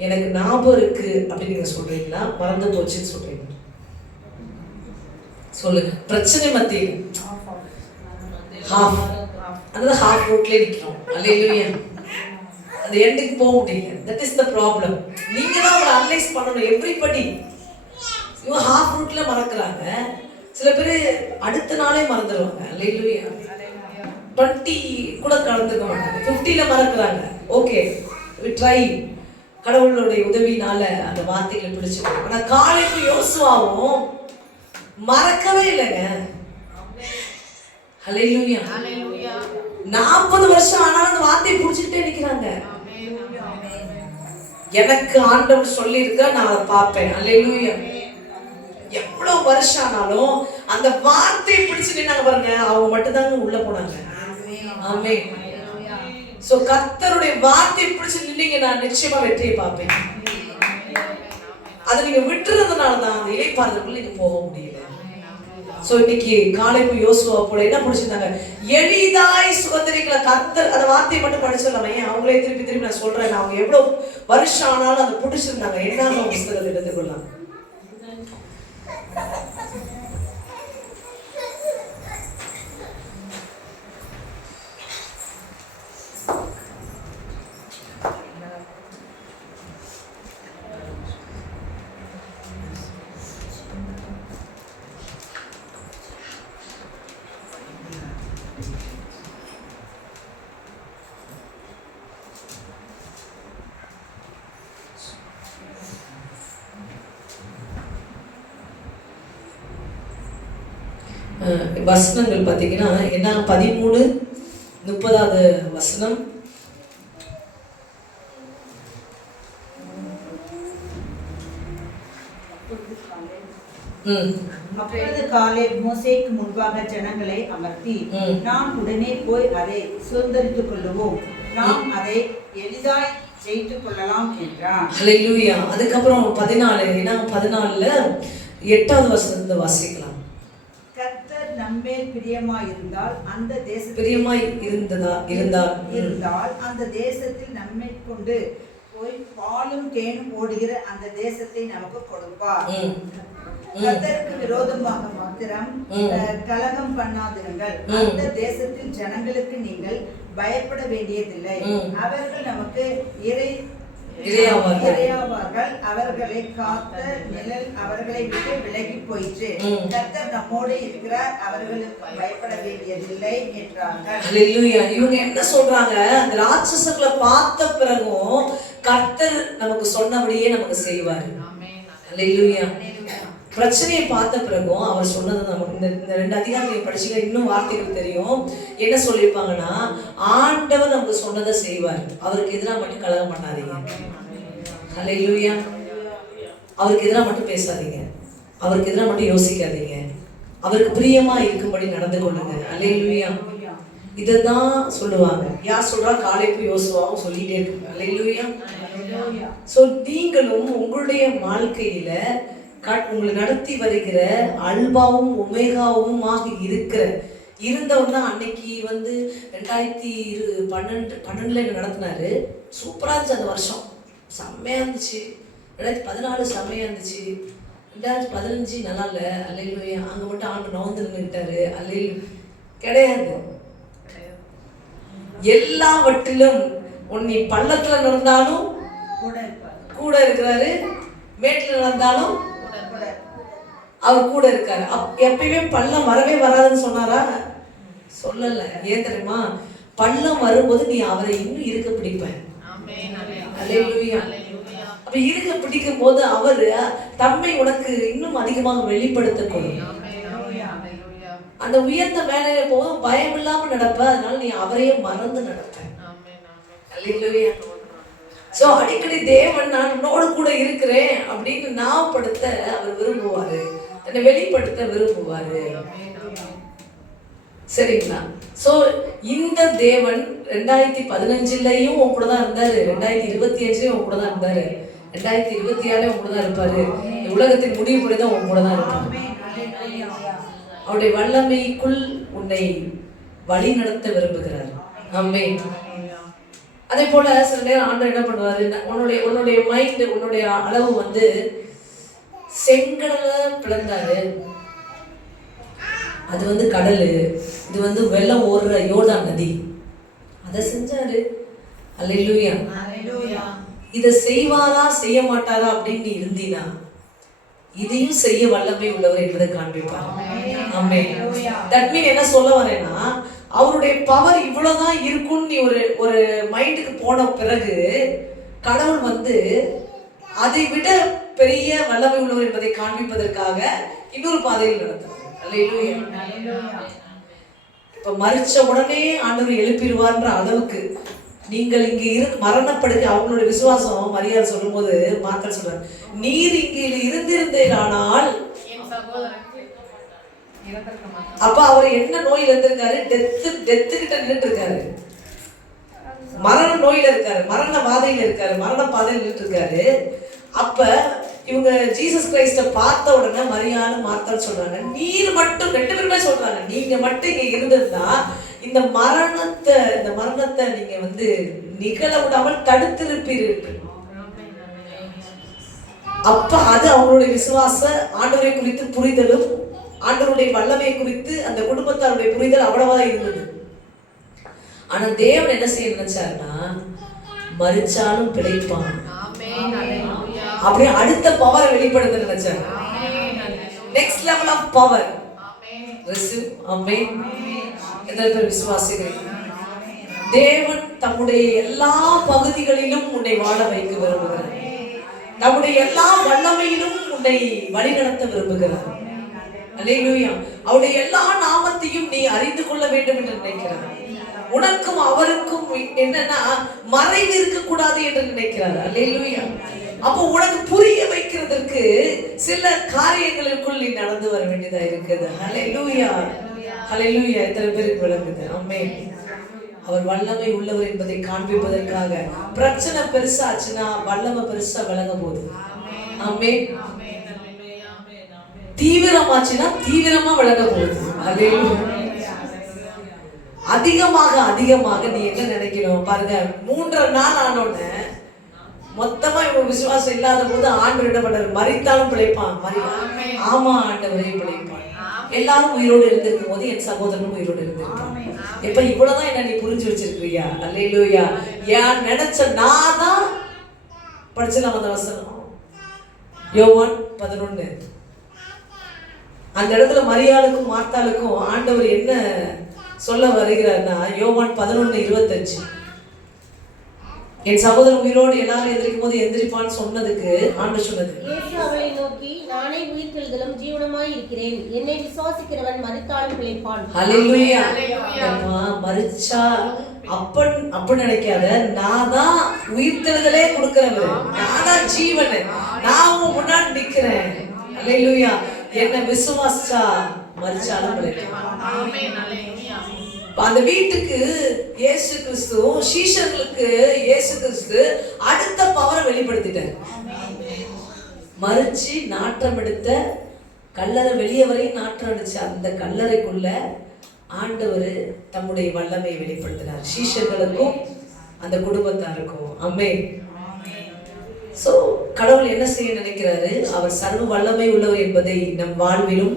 எனக்கு ஞாபகம் இருக்கு அப்படின்னு நீங்க சொல்றீங்களா? மறந்து போச்சுன்னு சொல்றீங்க? சொல்லுங்க. பிரச்சனை மத்தியில் அந்த ஹாஃப் ரோட்ல நிற்கிறோம். அல்லேலூயா. அந்த எண்டுக்கு போக முடியல. That is the problem. நீங்க தான் உங்களை அனலைஸ் பண்ணணும். எவ்ரிபடி இவங்க ஹாஃப் ரூட்ல மறக்கிறாங்க. சில பேர் அடுத்த நாளே மறந்துடுவாங்க. அல்லேலூயா. 20 கூட கலந்துக்க மாட்டாங்க, 50ல மறக்கிறாங்க. Okay, try. கடவுளுடைய உதவினால அந்த வார்த்தைகளை பிடிச்சிருக்கோம். ஆனா காலேபு யோசுவாவும் மறக்கவே இல்லைங்க. ஹல்லேலூயா. 40 வருஷம் ஆனாலும் அந்த வார்த்தையை பிடிச்சிக்கிட்டே நிக்கிறாங்க. எனக்கு ஆண்டவர் சொல்லி இருக்க, நான் அதை பார்ப்பேன். அல்லேலூயா. எவ்வளவு வருஷம் ஆனாலும் அந்த வார்த்தையை பிடிச்சு நின்னாங்க பாருங்க, அவங்க மட்டும் தாங்க உள்ள போனாங்க. ஆமென். சோ கர்த்தருடைய வார்த்தையை பிடிச்சு நின்னீங்கன்னா நிச்சயமா வெற்றியை பார்ப்பேன். அதை நீங்க விட்டுறதுனால தான் அந்த இளைப்பாறுதலுக்குள்ள நீங்க போக முடியல. சோ இன்னைக்கு காலேபு யோசுவா போல என்ன பிடிச்சிருந்தாங்க? எளிதாய் சுதந்திரிக்கல கர்த்தர். அந்த வார்த்தையை மட்டும் படிச்சிடலாமே, அவங்களே திருப்பி திருப்பி நான் சொல்றேன். அவங்க எவ்வளவு வருஷம் ஆனாலும் அதை பிடிச்சிருந்தாங்க. என்ன புஸ்தகத்தை எடுத்துக்கொள்ளலாம். வசனங்கள் பார்த்தீங்கன்னா என்ன 13:30 வசனம். அப்பொழுது காலேப் மோசேக்கு முன்பாக ஜனங்களை அமர்த்தி, நாம் உடனே போய் அதை சுதந்தரித்துக் கொள்ளுவோம், நாம் அதை எளிதாய் ஜெயித்துக் கொள்ளலாம் என்றான். ஹல்லேலூயா. அதுக்கப்புறம் 14 ஏன்னா 14ல 8வது வசனத்தை வாசிக்கலாம். கர்த்தர் நம்மேல் பிரியமாயிருந்தால் அந்த இருந்தால் அந்த தேசத்தில் நம்மை கொண்டு போய் பாலும் தேனும் ஓடுகிற அந்த தேசத்தை நமக்கு கொடுப்பார். கர்த்தருக்கு விரோதமாக மாத்திரம் கலகம் பண்ணாதிருங்கள். அந்த தேசத்தில் ஜனங்களுக்கு நீங்கள் பயப்பட வேண்டியதில்லை. அவர்கள் நமக்கு இரையாவார்கள். அவர்களை காத்த நிழல் அவர்களை விட்டு விலகி போயிற்று. கர்த்தர் நம்மோடு இருக்கிறார், அவர்களுக்கு பயப்பட வேண்டியதில்லை என்றார்கள். ஹல்லேலூயா. இவங்க என்ன சொல்றாங்க? அந்த ராட்சசர்களை பார்த்த பிறகும் கர்த்தர் நமக்கு சொன்னபடியே நமக்கு செய்வார். ஹல்லேலூயா. பிரச்சனையை பார்த்த பிறகும் அவர் சொன்னது நமக்கு இந்த 2 அதிகாரத்தை படிச்சுக்க இன்னும் வார்த்தைகள் தெரியும். என்ன சொல்லியிருப்பாங்கன்னா, ஆண்டவர் நமக்கு சொன்னதை செய்வார், அவருக்கு எதிராக மட்டும் கலகம் பண்ணாதீங்க. ஹல்லேலூயா. அவருக்கு எதிராக மட்டும் பேசாதீங்க, அவருக்கு எதிராக மட்டும் யோசிக்காதீங்க, அவருக்கு பிரியமா இருக்கும்படி நடந்து கொள்ளுங்க. ஹல்லேலூயா. இதைதான் சொல்லுவாங்க. யார் சொல்றா? காலேப்பு யோசுவாவும் சொல்லிட்டே இருக்கு. ஹல்லேலூயா. சோ நீங்களும் உங்களுடைய வாழ்க்கையில உங்களை நடத்தி வருகிற அல்பாவும் ஒமேகாவுமாக இருந்தவர் தான் அன்னைக்கு 2012 நடத்தினாரு. சூப்பராக இருந்துச்சு அந்த வருஷம், செம்மையாக இருந்துச்சு. 2014 செம்மையாக இருந்துச்சு. 2015 நல்லா இல்லை. அல்லேலூயா. அங்கே மட்டும் ஆண்டு நோந்து நின்றுட்டாரு. அல்லேலூயா. கிடையாது. எல்லாவற்றிலும் நீ பள்ளத்துல நடந்தாலும் கூட இருக்கிறாரு, மேட்டில் நடந்தாலும் அவர் கூட இருக்காரு. எப்பயுமே பள்ளம் வரவே வராதுன்னு சொன்னாரா? சொல்லல. ஏன் தெரியுமா? பள்ளம் வரும்போது நீ அவரை இன்னும் இருக்க பிடிப்ப. அப்ப இருக்க பிடிக்கும் போது அவரு தம்மை உனக்கு இன்னும் அதிகமாக வெளிப்படுத்தக்கூடும். அந்த உயர்ந்த வேலையில போதும் பயம் இல்லாம நடப்ப. அதனால நீ அவரையே மறந்து நடப்ப. சோ அடிக்கடி தேவன் நான் உன்னோடு கூட இருக்கிறேன் அப்படின்னு ஞாபகப்படுத்த அவர் விரும்புவாரு, என்னை வெளிப்படுத்த விரும்புவாரு. சரிங்களா? சோ இந்த தேவன் 2015லயும் உன் கூட தான் இருந்தாரு, 2025லயும் உன் கூட தான் இருந்தாரு, 2026லயும் உன் கூட தான் இருப்பாரு, உலகத்தின் முடிவு கூட தான் உன் கூட தான் இருப்பாரு. அவருடைய வல்லமைக்குள் உன்னை வழி நடத்த விரும்புகிறார். ஆமென். அதே போல சில நேரம் ஆண்டவர் என்ன பண்ணுவாரு? உன்னுடைய மைண்ட், உன்னுடைய அளவு செங்கடலை பிளந்தாரு, அது கடலு, இது வெள்ளம் ஓடுற யோர்தான் நதி, அதை செஞ்சாரு. அல்லேலூயா. இதை செய்வாரா செய்ய மாட்டாரா அப்படின்னு நீ இருந்தீனா இதையும் செய்ய வல்லமை உள்ளவர் என்பதை காண்பிப்பார். ஆமென். தட் மீன் என்ன சொல்ல வரேன்னா, அவருடைய பவர் இவ்வளவுதான் இருக்கும்னு நீ ஒரு மைண்டுக்கு போன பிறகு கடவுள் அதை விட பெரிய வல்லமை உள்ளவர் என்பதை காண்பிப்பதற்காக இன்னொரு பாதையில் நடத்துறார். அல்லேலூயா. இப்ப மரிச்ச உடனே ஆண்டவர் எழுப்பிடுவார்ன்ற அளவுக்கு நீங்கள் இங்க மரணப்படுக்க அவங்களுடைய விசுவாசம் மரியாதை சொல்லும் போது மாத்தல் சொல்றாரு, நீர் இங்கே இருந்திருந்தேனால். அப்ப அவர் என்ன நோயில இருந்திருக்காரு? டெத்து கிட்ட நின்று இருக்காரு, மரண நோயில இருக்காரு, மரண பாதையில இருக்காரு, மரண பாதையில நின்று இருக்காரு. அப்ப இவங்க ஜீசஸ் கிரைஸ்ட பார்த்த உடனே மரியாதை மார்த்தாள் சொல்றாங்க, நீர் மட்டும், 2 பேருமே சொல்றாங்க, நீங்க மட்டும் இங்க இருந்திருந்தா இந்த மரணத்தை நீங்க நிகழ விடாமல் தடுத்திருப்பீர்கள். அப்ப அது அவங்களுடைய விசுவாச ஆண்டவரை குறித்து புரிதலும், ஆண்டவருடைய வல்லமை குறித்து அந்த குடும்பத்தாருடைய புரிதல் அவ்வளவுதான் இருந்தது. ஆனா தேவன் என்ன செய்ய நினைச்சாருன்னா, மரிச்சாலும் பிழைப்பான் அப்படியே அடுத்த பவரை வெளிப்படுத்த நினைச்சாரு. Next level of power receive. Amen. எத்தனை விசுவாசிகள் தேவன் தம்முடைய எல்லா பகுதிகளிலும் உன்னை வாழ வைக்க விரும்புகிறார், நம்முடைய எல்லா வல்லமையிலும் உன்னை வழிநடத்த விரும்புகிறார். அல்லேலூயா. அவருடைய எல்லா நாமத்தையும் நீ அறிந்து கொள்ள வேண்டும் என்று நினைக்கிறார். உனக்கும் அவருக்கும் என்னன்னா மறைவு இருக்க கூடாது என்று நினைக்கிறார். அல்லேலூயா. அப்போ உனக்கு புரிய வைக்கிறதுக்கு சில காரியங்களுக்குள் நீ நடந்து வர வேண்டியதா இருக்குது. அல்லேலூயா. அல்லேலூயா. எத்தனை பேருக்கு விளங்குது? ஆமென். அவர் வல்லமை உள்ளவர் என்பதை காண்பிப்பதற்காக பிரச்சனை பெருசாச்சுன்னா வல்லமை பெருசா விளங்க போகுது. ஆமென். தீவிரமாச்சுன்னா தீவிரமா விளங்க போகுது. அல்லேலூயா. அதிகமாக அதிகமாக நீ என்ன நினைக்கணும் பாருங்க. 3 நாள் ஆனோன்னு மொத்தமா இவங்க விசுவாசம் இல்லாத போது ஆண்டவர் என்ன பண்றாரு? மரித்தாலும் பிழைப்பான். ஆமா ஆண்டவரே பிழைப்பான். எல்லாரும் உயிரோடு இருந்திருக்கும் போது என் சகோதரனும் உயிரோடு இருந்திருக்கான். இப்ப இவ்வளவுதான் என்ன நீ புரிஞ்சு வச்சிருக்கிறியா? அல்லேலூயா. யார் நினைச்ச நான் தான் படிச்சலாம் அந்த வசனம் யோவான் 11. அந்த இடத்துல மரியாளுக்கும் மார்த்தாளுக்கும் ஆண்டவர் என்ன சொல்ல வருகிறார்னா யோவான் 11:25 என் சகோதரன் உயிரோடு எல்லாரும் எந்திரிக்கும் போது எந்திரிப்பான்னு சொன்னதுக்கு ஆண்டவர் சொன்னது, இயேசு அவளை நோக்கி, நானே உயிர்த்தெழுதலும் ஜீவனுமாய் இருக்கிறேன். என்னை விசுவாசிக்கிறவன் மரித்தாலும் பிழைப்பான். ஹல்லேலூயா. அம்மா மரிச்சா அப்ப நினைக்காத, நான் தான் உயிர்த்தெழுதலே கொடுக்கிறவர், நான் தான் ஜீவன், நான் உன் முன்னாடி நிக்கிறேன். ஹல்லேலூயா. என்ன விசுவாசிச்சா மரிச்சாலும் பிழைப்பான். ஆமென். அல்லேலூயா. அந்த வீட்டுக்கு இயேசு கிறிஸ்து, சீஷர்களுக்கு இயேசு கிறிஸ்து அடுத்த பவரை வெளிப்படுத்திட்டார். மரிச்சு நாற்றம் எடுத்த கல்லறை வெளியே வரையும் நாற்றம் அடிச்ச அந்த கல்லறைக்குள்ள ஆண்டவர் தம்முடைய வல்லமை வெளிப்படுத்தினார் சீஷர்களுக்கும் அந்த குடும்பத்தாருக்கும். ஆமென். சோ கடவுள் என்ன செய்ய நினைக்கிறாரு? அவர் சர்வ வல்லமை உள்ளவர் என்பதை நம் வாழ்விலும்,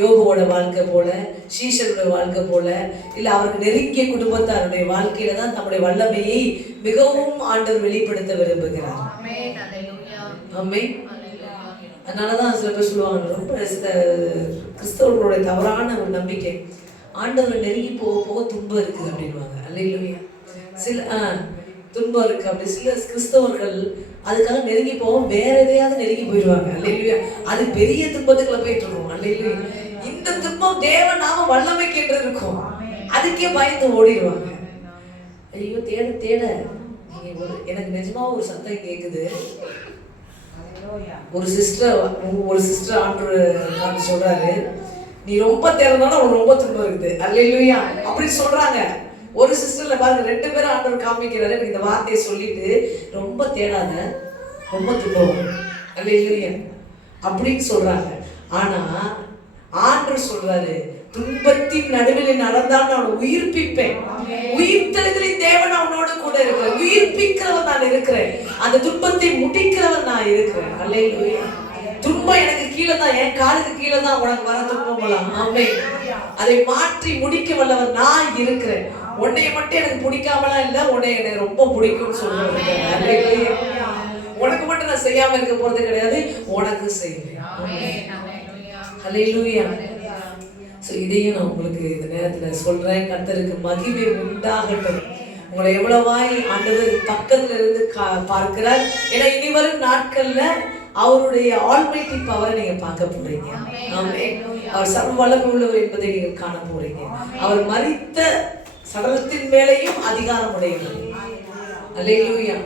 யோகோட வாழ்க்கை போல, சீஷருடைய வாழ்க்கை போல, இல்ல அவருக்கு நெருங்கிய குடும்பத்தாருடைய வாழ்க்கையில தான் தம்முடைய வல்லமையை மிகவும் ஆண்டவர் வெளிப்படுத்த விரும்புகிறார். ஆமென். அதனாலதான் சில பேர் சொல்லுவாங்க, ரொம்ப கிறிஸ்தவர்களுடைய தவறான ஒரு நம்பிக்கை, ஆண்டவர் நெருங்கி போக போக துன்பம் இருக்குது அப்படின்வாங்க. அல்லேலூயா. சில துன்பம் இருக்கு அப்படி சில கிறிஸ்தவர்கள் அதுக்காக நெருங்கி போவோம், வேற எதையாவது நெருங்கி போயிடுவாங்க. அல்லேலூயா. அது பெரிய துன்பத்துக்குள்ள போயிட்டு இருக்கோம். அல்லேலூயா. இந்த துன்பம் தேவ நாம வல்லமைக்கு என்று இருக்கும், அதுக்கே பயந்து ஓடிடுவாங்க. ஐயோ தேட தேட எனக்கு நிஜமா ஒரு சத்தம் கேக்குது. ஒரு சிஸ்டர் ஆண்டவர் சொல்றாரு, நீ ரொம்ப தேடுறதுனால உனக்கு ரொம்ப துன்பம் இருக்குது. அல்லேலூயா. அப்படி சொல்றாங்க. ஒரு சிஸ்டர்ல பாருங்க, 2 பேரும் ஆண்டவர் காமிக்கிறாரு. எனக்கு இந்த வார்த்தையை சொல்லிட்டு, ரொம்ப தேடாத, ரொம்ப துன்பம். அல்லேலூயா அப்படின்னு சொல்றாங்க. ஆனா ஆண்டவர் சொல்றாரு, துன்பத்தின் நடுவில் நடந்தால் நான் உயிர்ப்பிப்பேன். உயிர்த்தெழுதலின் தேவன் அவனோடு கூட இருக்கிறேன். உயிர்ப்பிக்கிறவன் நான் இருக்கிறேன். அந்த துன்பத்தை முடிக்கிறவன் நான் இருக்கிறேன். அல்லேலூயா. துன்பம் எனக்கு கீழே தான், என் காலுக்கு கீழே தான் உனக்கு வர துன்பம் போலாம். ஆமென். அதை மாற்றி முடிக்க வல்லவர் நான் இருக்கிறேன். உன்னைய மட்டும் எனக்கு பிடிக்காமலாம் இல்ல, உன்னை எனக்கு ரொம்ப பிடிக்கும்னு சொல்றாரு. அல்லேலூயா. உனக்கு மட்டும் நான் செய்யாம இருக்க போறது கிடையாது, உனக்கு செய்வேன். அல்லேலூயா. சோ இதையும் நான் உங்களுக்கு இந்த நேரத்துல சொல்றேன். கர்த்தருக்கு மகிமை உண்டாகட்டும். உங்களை எவ்வளவாய் ஆண்டவர் பக்கத்துல இருந்து பார்க்கிறார். ஏன்னா இனி வரும் நாட்கள்ல அவருடைய ஆல்மைட்டி பவரை நீங்க பார்க்க போறீங்க. ஆமென். அவர் சர்வ வல்லமை உள்ளவர் என்பதை நீங்க காண போறீங்க. அவர் மரித்த சடலத்தின் மேலேயும் அதிகாரம் உடையவர். அல்லேலூயா.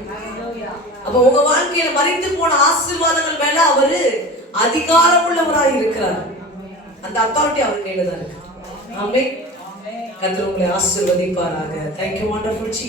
அப்ப உங்க வாழ்க்கையில மரித்து போன ஆசீர்வாதங்கள் மேல அவரு அதிகாரம் உள்ளவராய் இருக்கிறார். அந்த அத்தாரிட்டி அவர் கையில தான் இருக்கு. ஆமென். கர்த்தர் உங்களை ஆசீர்வதிப்பாராக. Thank you wonderful Jesus.